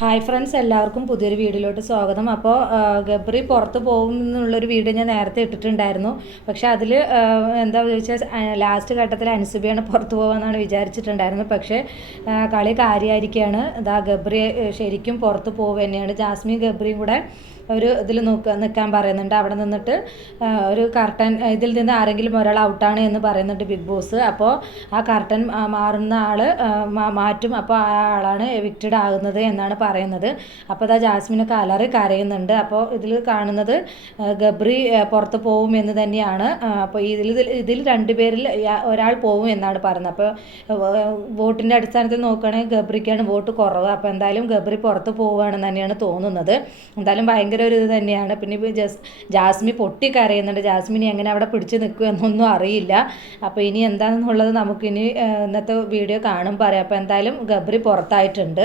Hi friends, എല്ലാവർക്കും പുതിയൊരു വീഡിയോയിലോട്ട് സ്വാഗതം. അപ്പോൾ ഗബ്രി പുറത്ത് പോകും എന്നുള്ളൊരു വീഡിയോ ഞാൻ നേരത്തെ ഇട്ടിട്ടുണ്ടായിരുന്നു. പക്ഷെ അതിൽ എന്താണെന്ന് ചോദിച്ചാൽ ലാസ്റ്റ് ഘട്ടത്തിൽ അൻസുബയാണ് പുറത്ത് പോകുമെന്നാണ് വിചാരിച്ചിട്ടുണ്ടായിരുന്നത്. പക്ഷേ കളി കാര്യമായിരിക്കുകയാണ്. ഇതാ ഗബ്രി ശരിക്കും പുറത്ത് പോകുക തന്നെയാണ്. ജാസ്മിൻ ഗബ്രിയും കൂടെ ഒരു ഇതിൽ നിൽക്കാൻ പറയുന്നുണ്ട്. അവിടെ നിന്നിട്ട് ഒരു കർട്ടൻ ഇതിൽ നിന്ന് ആരെങ്കിലും ഒരാൾ ഔട്ടാണ് എന്ന് പറയുന്നുണ്ട് ബിഗ് ബോസ്. അപ്പോൾ ആ കർട്ടൻ മാറുന്ന ആൾ മാറ്റും. അപ്പോൾ ആ ആളാണ് എവിക്റ്റഡ് ആകുന്നത് എന്നാണ് പറയുന്നത്. അപ്പോൾ ഇതാ ജാസ്മിനൊക്കെ അലറി കരയുന്നുണ്ട്. അപ്പോൾ ഇതിൽ കാണുന്നത് ഗബ്രി പുറത്ത് പോകും എന്ന് തന്നെയാണ്. അപ്പോൾ ഇതിൽ രണ്ടുപേരിൽ ഒരാൾ പോകും എന്നാണ് പറയുന്നത്. അപ്പോൾ വോട്ടിൻ്റെ അടിസ്ഥാനത്തിൽ നോക്കുകയാണെങ്കിൽ ഗബ്രിക്കാണ് വോട്ട് കുറവ്. അപ്പോൾ എന്തായാലും ഗബ്രി പുറത്ത് പോവുകയാണെന്ന് തന്നെയാണ് തോന്നുന്നത്. എന്തായാലും ഭയങ്കര ഒരു ഇത് തന്നെയാണ്. പിന്നെ ഇപ്പോൾ ജാസ്മി പൊട്ടിക്കരയുന്നുണ്ട്. ജാസ്മിനി എങ്ങനെ അവിടെ പിടിച്ച് നിൽക്കുക എന്നൊന്നും അറിയില്ല. അപ്പോൾ ഇനി എന്താണെന്നുള്ളത് നമുക്കിനി ഇന്നത്തെ വീഡിയോ കാണും പറയാം. അപ്പോൾ എന്തായാലും ഗബ്രി പുറത്തായിട്ടുണ്ട്.